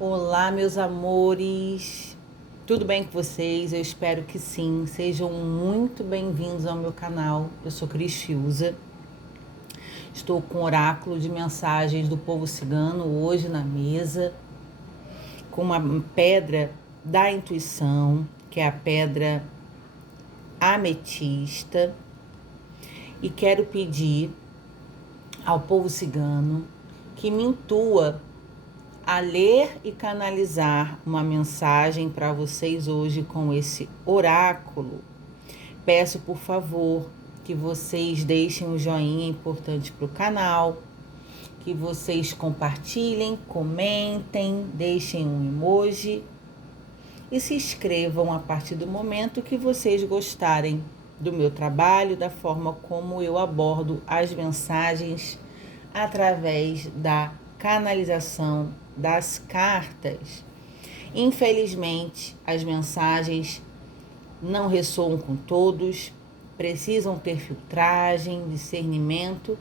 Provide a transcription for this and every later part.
Olá, meus amores, tudo bem com vocês? Eu espero que sim. Sejam muito bem-vindos ao meu canal. Eu sou Cris Fiuza. Estou com o oráculo de mensagens do povo cigano hoje na mesa, com uma pedra da intuição, que é a pedra ametista, e quero pedir ao povo cigano que me intua a ler e canalizar uma mensagem para vocês hoje com esse oráculo. Peço, por favor, que vocês deixem um joinha importante para o canal, que vocês compartilhem, comentem, deixem um emoji e se inscrevam a partir do momento que vocês gostarem do meu trabalho, da forma como eu abordo as mensagens através da canalização das cartas. Infelizmente, as mensagens não ressoam com todos, precisam ter filtragem, discernimento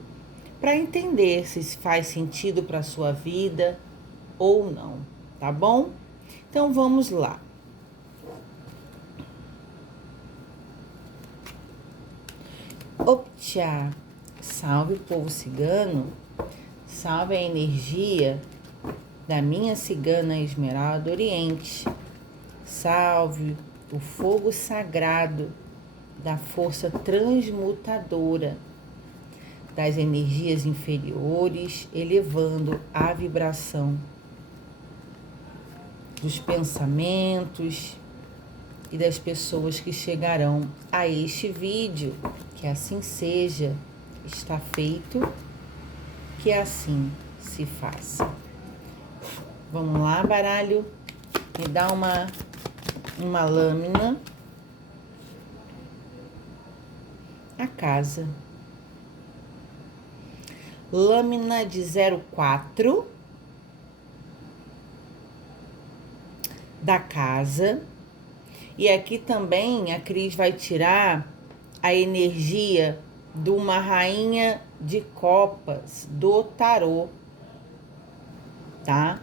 para entender se faz sentido para a sua vida ou não, tá bom? Então vamos lá. Optcha, salve o povo cigano, salve a energia da minha cigana Esmeralda Oriente, salve o fogo sagrado da força transmutadora das energias inferiores, elevando a vibração dos pensamentos e das pessoas que chegarão a este vídeo. Que assim seja, está feito, que assim se faça. Vamos lá, baralho, me dá uma lâmina. A casa. Lâmina de 04 da casa. E aqui também a Cris vai tirar a energia de uma rainha de copas do tarô, tá?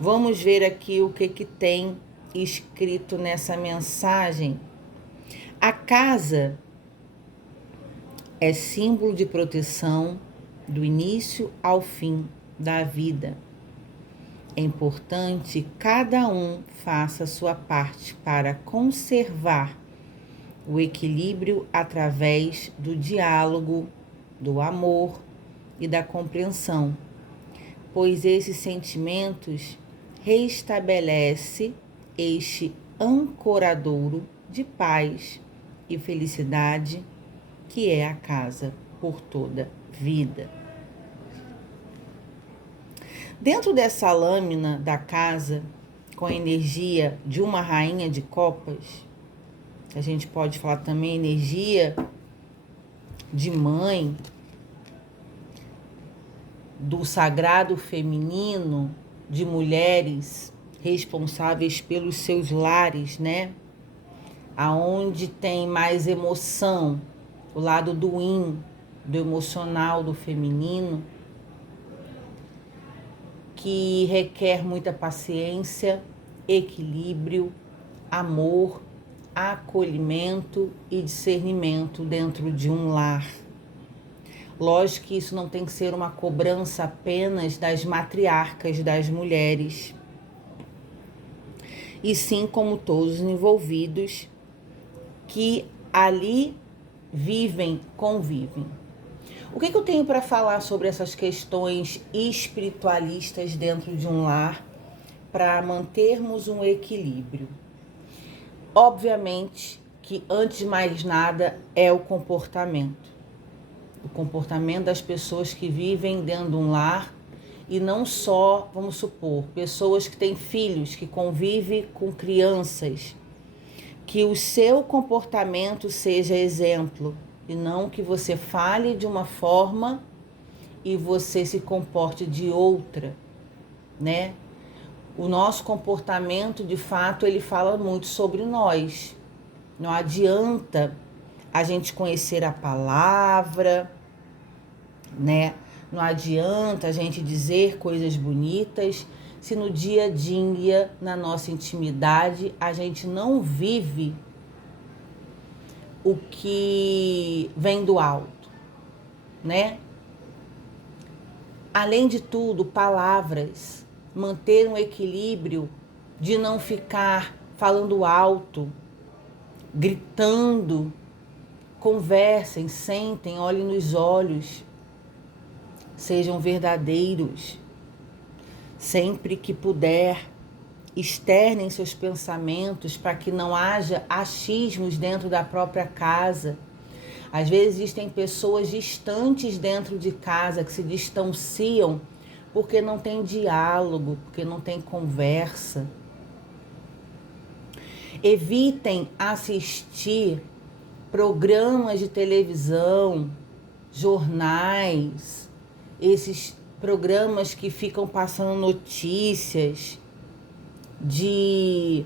Vamos ver aqui o que tem escrito nessa mensagem. A casa é símbolo de proteção do início ao fim da vida. É importante que cada um faça a sua parte para conservar o equilíbrio através do diálogo, do amor e da compreensão, pois esses sentimentos restabelece este ancoradouro de paz e felicidade que é a casa por toda vida. Dentro dessa lâmina da casa, com a energia de uma rainha de copas, a gente pode falar também energia de mãe, do sagrado feminino, de mulheres responsáveis pelos seus lares, né? Aonde tem mais emoção, o lado do yin, do emocional, do feminino, que requer muita paciência, equilíbrio, amor, acolhimento e discernimento dentro de um lar. Lógico que isso não tem que ser uma cobrança apenas das matriarcas, das mulheres, e sim como todos os envolvidos que ali vivem, convivem. O que eu tenho para falar sobre essas questões espiritualistas dentro de um lar para mantermos um equilíbrio? Obviamente que, antes de mais nada, é o comportamento. O comportamento das pessoas que vivem dentro de um lar e não só, vamos supor, pessoas que têm filhos, que convivem com crianças, que o seu comportamento seja exemplo e não que você fale de uma forma e você se comporte de outra, né? O nosso comportamento, de fato, ele fala muito sobre nós. Não adianta a gente conhecer a palavra, né? Não adianta a gente dizer coisas bonitas se no dia a dia, na nossa intimidade, a gente não vive o que vem do alto, né? Além de tudo, palavras, manter um equilíbrio de não ficar falando alto, gritando. Conversem, sentem, olhem nos olhos, sejam verdadeiros. Sempre que puder, externem seus pensamentos para que não haja achismos dentro da própria casa. Às vezes existem pessoas distantes dentro de casa que se distanciam porque não tem diálogo, porque não tem conversa. Evitem assistir programas de televisão, jornais, esses programas que ficam passando notícias de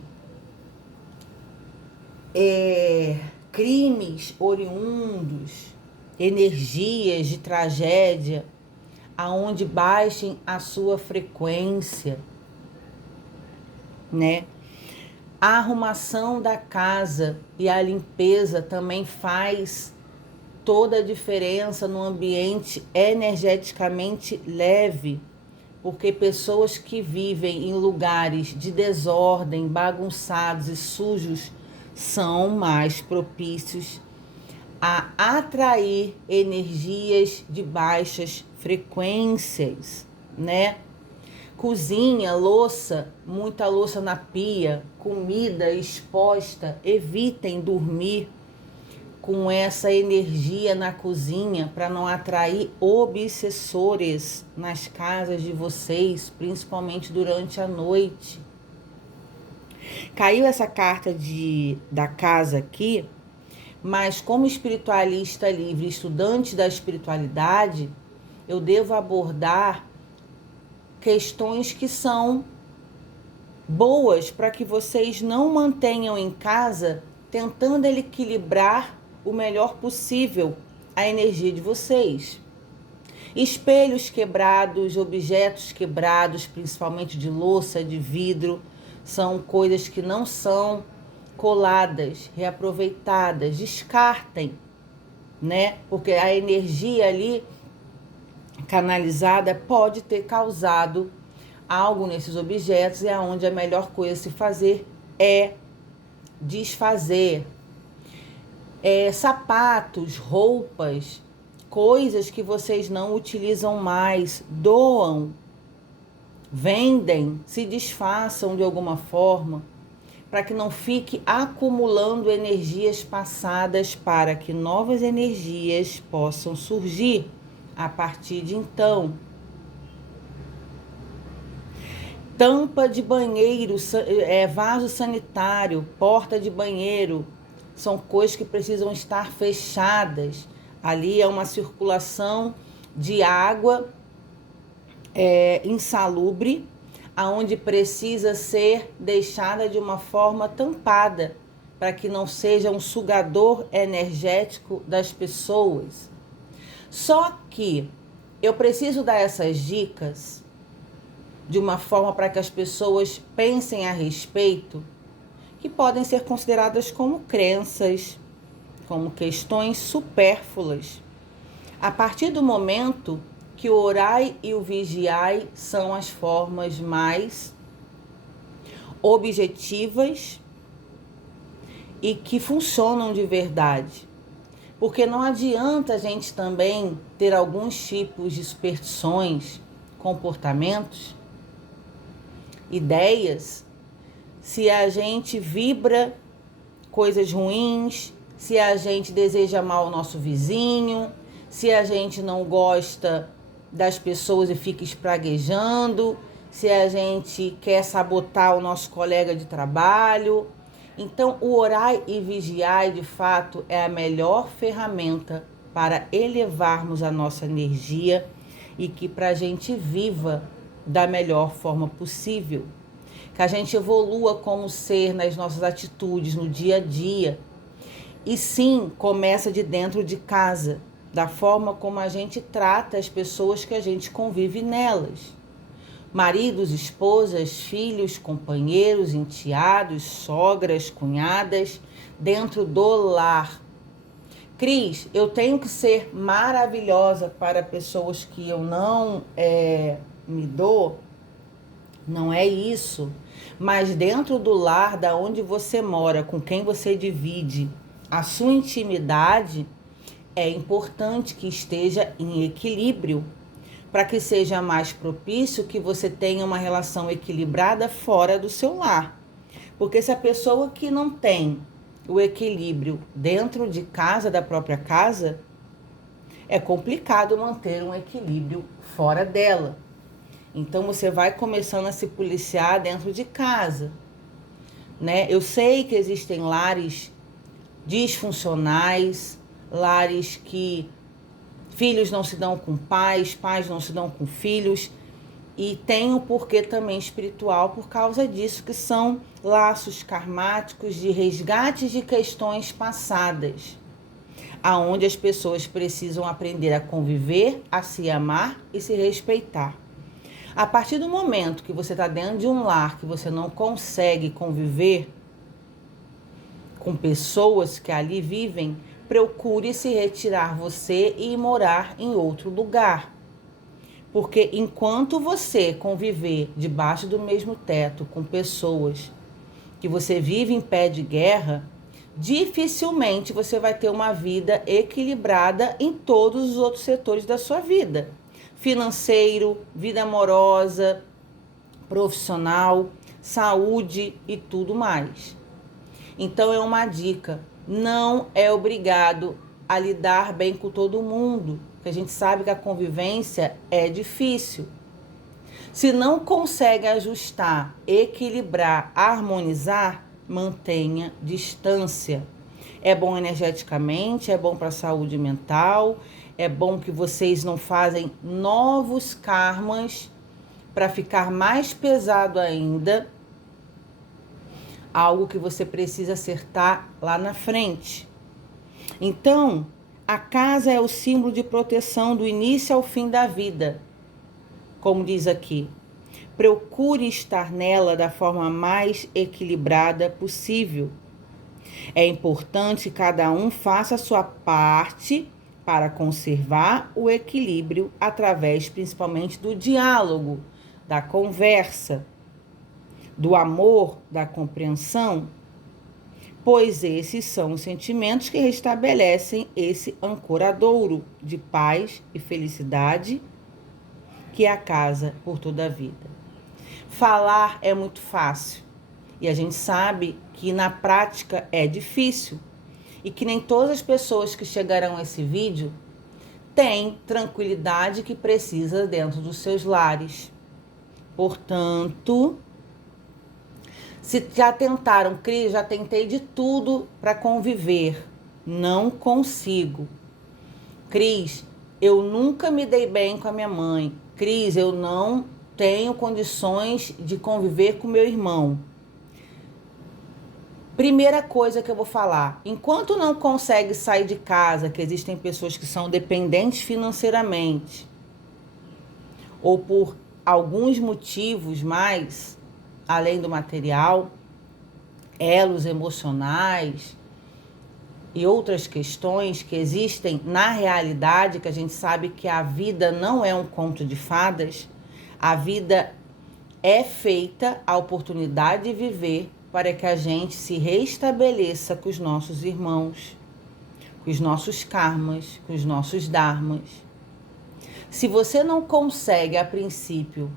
crimes oriundos, energias de tragédia, aonde baixem a sua frequência, né? A arrumação da casa e a limpeza também faz toda a diferença no ambiente energeticamente leve, porque pessoas que vivem em lugares de desordem, bagunçados e sujos são mais propícios a atrair energias de baixas frequências, né? Cozinha, louça, muita louça na pia, comida exposta, evitem dormir com essa energia na cozinha para não atrair obsessores nas casas de vocês, principalmente durante a noite. Caiu essa carta da casa aqui, mas como espiritualista livre, estudante da espiritualidade, eu devo abordar questões que são boas para que vocês não mantenham em casa tentando equilibrar o melhor possível a energia de vocês. Espelhos quebrados, objetos quebrados, principalmente de louça, de vidro, são coisas que não são coladas, reaproveitadas, descartem, né? Porque a energia ali canalizada pode ter causado algo nesses objetos, e aonde a melhor coisa a se fazer é desfazer. Sapatos, roupas, coisas que vocês não utilizam mais, doam, vendem, se desfaçam de alguma forma, para que não fique acumulando energias passadas, para que novas energias possam surgir a partir de então. Tampa de banheiro, vaso sanitário, porta de banheiro, são coisas que precisam estar fechadas. Ali é uma circulação de água insalubre, aonde precisa ser deixada de uma forma tampada, para que não seja um sugador energético das pessoas. Só que eu preciso dar essas dicas de uma forma para que as pessoas pensem a respeito, que podem ser consideradas como crenças, como questões supérfluas. A partir do momento que o orai e o vigiai são as formas mais objetivas e que funcionam de verdade. Porque não adianta a gente também ter alguns tipos de superstições, comportamentos, ideias, se a gente vibra coisas ruins, se a gente deseja mal ao nosso vizinho, se a gente não gosta das pessoas e fica espraguejando, se a gente quer sabotar o nosso colega de trabalho. Então, o orai e vigiai, de fato, é a melhor ferramenta para elevarmos a nossa energia e que para a gente viva da melhor forma possível. Que a gente evolua como ser nas nossas atitudes, no dia a dia. E sim, começa de dentro de casa, da forma como a gente trata as pessoas que a gente convive nelas. Maridos, esposas, filhos, companheiros, enteados, sogras, cunhadas, dentro do lar. Cris, eu tenho que ser maravilhosa para pessoas que eu não me dou? Não é isso. Mas dentro do lar, da onde você mora, com quem você divide a sua intimidade, é importante que esteja em equilíbrio, para que seja mais propício que você tenha uma relação equilibrada fora do seu lar. Porque se a pessoa que não tem o equilíbrio dentro de casa, da própria casa, é complicado manter um equilíbrio fora dela. Então você vai começando a se policiar dentro de casa, né? Eu sei que existem lares disfuncionais, lares que filhos não se dão com pais, pais não se dão com filhos, e tem um porquê também espiritual por causa disso, que são laços karmáticos de resgate de questões passadas, aonde as pessoas precisam aprender a conviver, a se amar e se respeitar. A partir do momento que você está dentro de um lar que você não consegue conviver com pessoas que ali vivem, procure se retirar você e ir morar em outro lugar. Porque enquanto você conviver debaixo do mesmo teto com pessoas que você vive em pé de guerra, dificilmente você vai ter uma vida equilibrada em todos os outros setores da sua vida. Financeiro, vida amorosa, profissional, saúde e tudo mais. Então é uma dica, não é obrigado a lidar bem com todo mundo, porque a gente sabe que a convivência é difícil. Se não consegue ajustar, equilibrar, harmonizar, mantenha distância. É bom energeticamente, é bom para a saúde mental, é bom que vocês não fazem novos karmas para ficar mais pesado ainda, algo que você precisa acertar lá na frente. Então, a casa é o símbolo de proteção do início ao fim da vida, como diz aqui. Procure estar nela da forma mais equilibrada possível. É importante que cada um faça a sua parte para conservar o equilíbrio através principalmente do diálogo, da conversa, do amor, da compreensão, pois esses são os sentimentos que restabelecem esse ancoradouro de paz e felicidade que é a casa por toda a vida. Falar é muito fácil e a gente sabe que na prática é difícil e que nem todas as pessoas que chegarão a esse vídeo têm tranquilidade que precisa dentro dos seus lares. Portanto, se já tentaram, Cris, já tentei de tudo para conviver, não consigo. Cris, eu nunca me dei bem com a minha mãe. Cris, eu não tenho condições de conviver com meu irmão. Primeira coisa que eu vou falar, enquanto não consegue sair de casa, que existem pessoas que são dependentes financeiramente, ou por alguns motivos mais, além do material, elos emocionais e outras questões que existem na realidade, que a gente sabe que a vida não é um conto de fadas, a vida é feita a oportunidade de viver para que a gente se restabeleça com os nossos irmãos, com os nossos karmas, com os nossos dharmas. Se você não consegue, a princípio,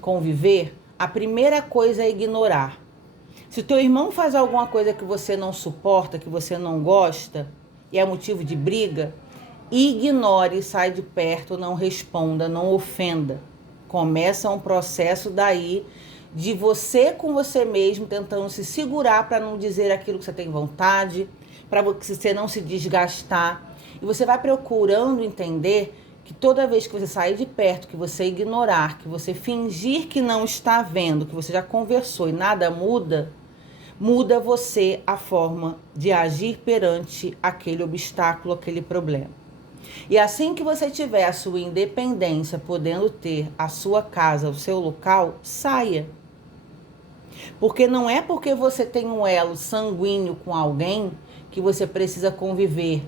conviver, a primeira coisa é ignorar. Se o teu irmão faz alguma coisa que você não suporta, que você não gosta, e é motivo de briga, ignore, sai de perto, não responda, não ofenda. Começa um processo daí de você com você mesmo tentando se segurar para não dizer aquilo que você tem vontade, para você não se desgastar. E você vai procurando entender que toda vez que você sair de perto, que você ignorar, que você fingir que não está vendo, que você já conversou e nada muda, muda você a forma de agir perante aquele obstáculo, aquele problema. E assim que você tiver a sua independência, podendo ter a sua casa, o seu local, saia. Porque não é porque você tem um elo sanguíneo com alguém que você precisa conviver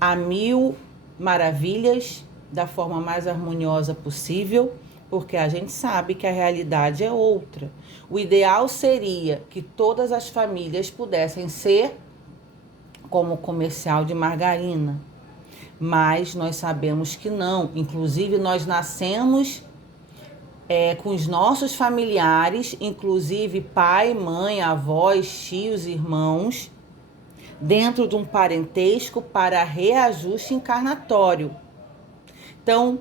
a mil maravilhas, da forma mais harmoniosa possível, porque a gente sabe que a realidade é outra. O ideal seria que todas as famílias pudessem ser como o comercial de margarina, mas nós sabemos que não. Inclusive, nós nascemos com os nossos familiares, inclusive pai, mãe, avós, tios, irmãos, dentro de um parentesco para reajuste encarnatório. Então,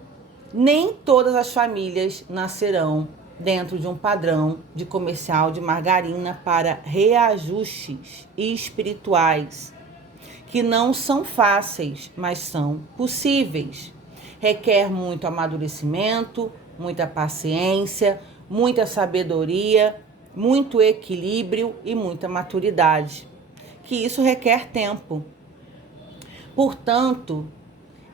nem todas as famílias nascerão dentro de um padrão de comercial de margarina para reajustes espirituais, que não são fáceis, mas são possíveis. Requer muito amadurecimento, muita paciência, muita sabedoria, muito equilíbrio e muita maturidade, que isso requer tempo. Portanto,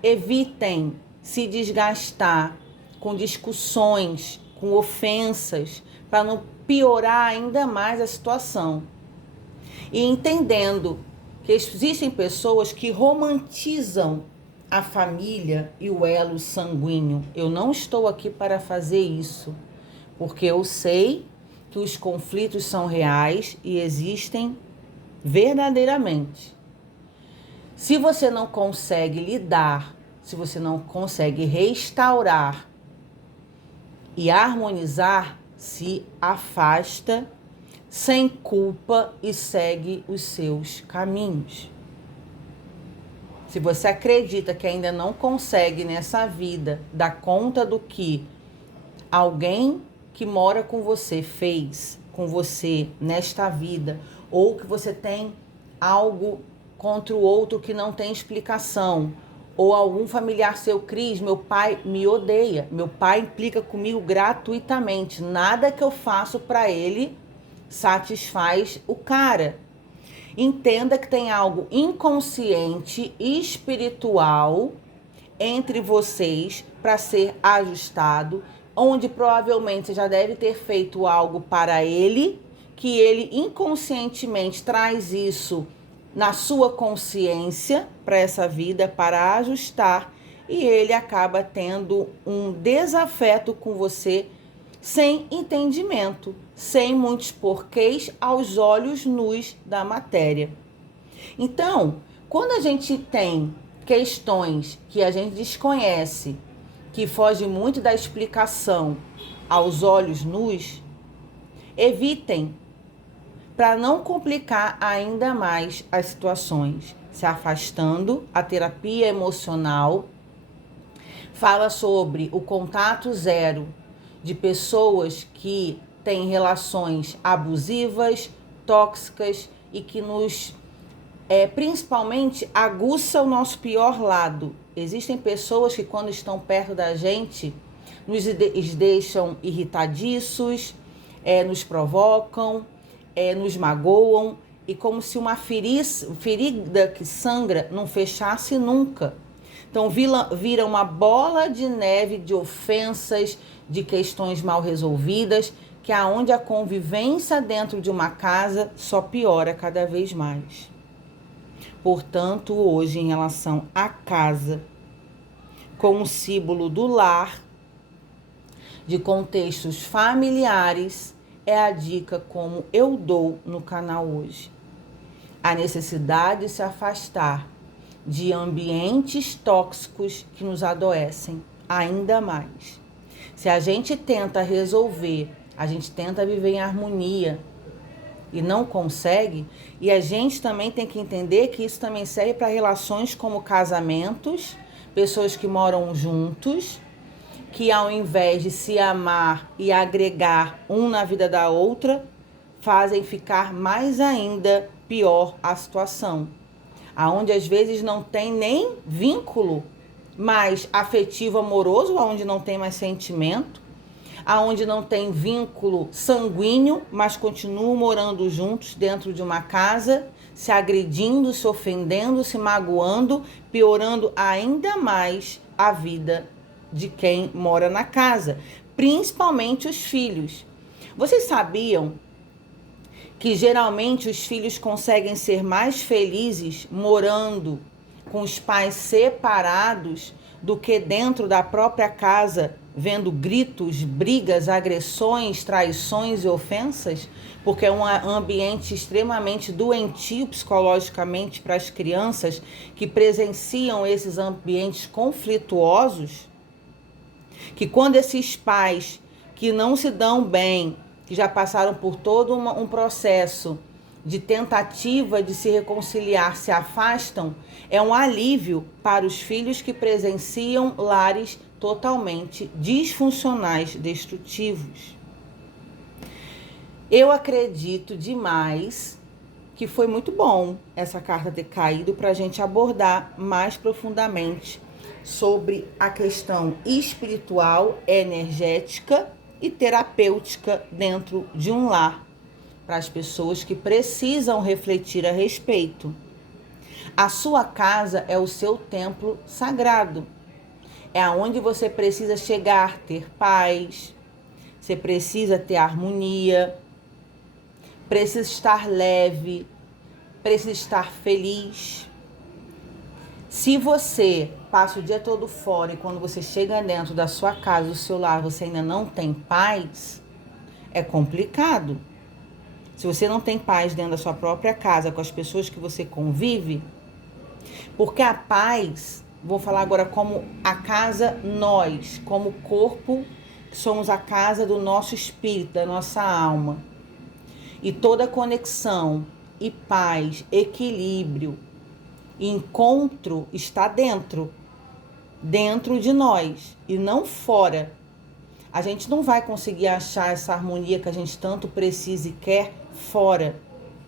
evitem se desgastar com discussões, com ofensas, para não piorar ainda mais a situação. E entendendo que existem pessoas que romantizam a família e o elo sanguíneo. Eu não estou aqui para fazer isso, porque eu sei que os conflitos são reais e existem verdadeiramente. Se você não consegue lidar, se você não consegue restaurar e harmonizar, se afasta sem culpa e segue os seus caminhos. Se você acredita que ainda não consegue nessa vida dar conta do que alguém que mora com você fez com você nesta vida, ou que você tem algo contra o outro que não tem explicação, ou algum familiar seu, Cris, meu pai me odeia, meu pai implica comigo gratuitamente, nada que eu faço para ele satisfaz o cara. Entenda que tem algo inconsciente e espiritual entre vocês para ser ajustado, onde provavelmente você já deve ter feito algo para ele, que ele inconscientemente traz isso na sua consciência para essa vida, para ajustar, e ele acaba tendo um desafeto com você sem entendimento, sem muitos porquês aos olhos nus da matéria. Então, quando a gente tem questões que a gente desconhece, que fogem muito da explicação aos olhos nus, evitem para não complicar ainda mais as situações, se afastando. A terapia emocional fala sobre o contato zero de pessoas que têm relações abusivas, tóxicas e que nos, principalmente, aguça o nosso pior lado. Existem pessoas que quando estão perto da gente nos deixam irritadiços, nos provocam, nos magoam, e como se uma ferida que sangra não fechasse nunca. Então vira uma bola de neve de ofensas, de questões mal resolvidas, que é onde a convivência dentro de uma casa só piora cada vez mais. Portanto, hoje, em relação à casa, com o símbolo do lar, de contextos familiares, é a dica como eu dou no canal hoje. A necessidade de se afastar de ambientes tóxicos que nos adoecem ainda mais. Se a gente tenta resolver, a gente tenta viver em harmonia e não consegue, e a gente também tem que entender que isso também serve para relações como casamentos, pessoas que moram juntos, que ao invés de se amar e agregar um na vida da outra, fazem ficar mais ainda pior a situação. Aonde às vezes não tem nem vínculo mais afetivo, amoroso, onde não tem mais sentimento, aonde não tem vínculo sanguíneo, mas continuam morando juntos dentro de uma casa, se agredindo, se ofendendo, se magoando, piorando ainda mais a vida de quem mora na casa, principalmente os filhos. Vocês sabiam que geralmente os filhos conseguem ser mais felizes morando com os pais separados do que dentro da própria casa, vendo gritos, brigas, agressões, traições e ofensas? Porque é um ambiente extremamente doentio psicologicamente para as crianças que presenciam esses ambientes conflituosos, que quando esses pais que não se dão bem, que já passaram por todo um processo de tentativa de se reconciliar, se afastam, é um alívio para os filhos que presenciam lares totalmente disfuncionais, destrutivos. Eu acredito demais que foi muito bom essa carta ter caído para a gente abordar mais profundamente sobre a questão espiritual, energética e terapêutica dentro de um lar, para as pessoas que precisam refletir a respeito. A sua casa é o seu templo sagrado. É aonde você precisa chegar, ter paz, você precisa ter harmonia, precisa estar leve, precisa estar feliz. Se você passa o dia todo fora e quando você chega dentro da sua casa, do seu lar, você ainda não tem paz, é complicado. Se você não tem paz dentro da sua própria casa, com as pessoas que você convive, porque a paz, vou falar agora como a casa nós, como corpo, somos a casa do nosso espírito, da nossa alma. E toda conexão e paz, equilíbrio, encontro está dentro de nós e não fora. A gente não vai conseguir achar essa harmonia que a gente tanto precisa e quer fora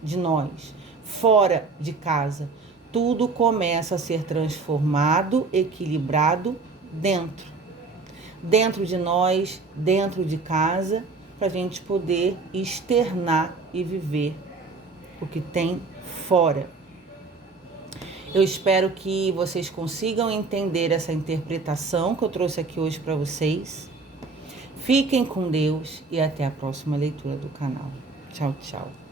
de nós, fora de casa. Tudo começa a ser transformado, equilibrado dentro de nós, dentro de casa, para a gente poder externar e viver o que tem fora. Eu espero que vocês consigam entender essa interpretação que eu trouxe aqui hoje para vocês. Fiquem com Deus e até a próxima leitura do canal. Tchau, tchau.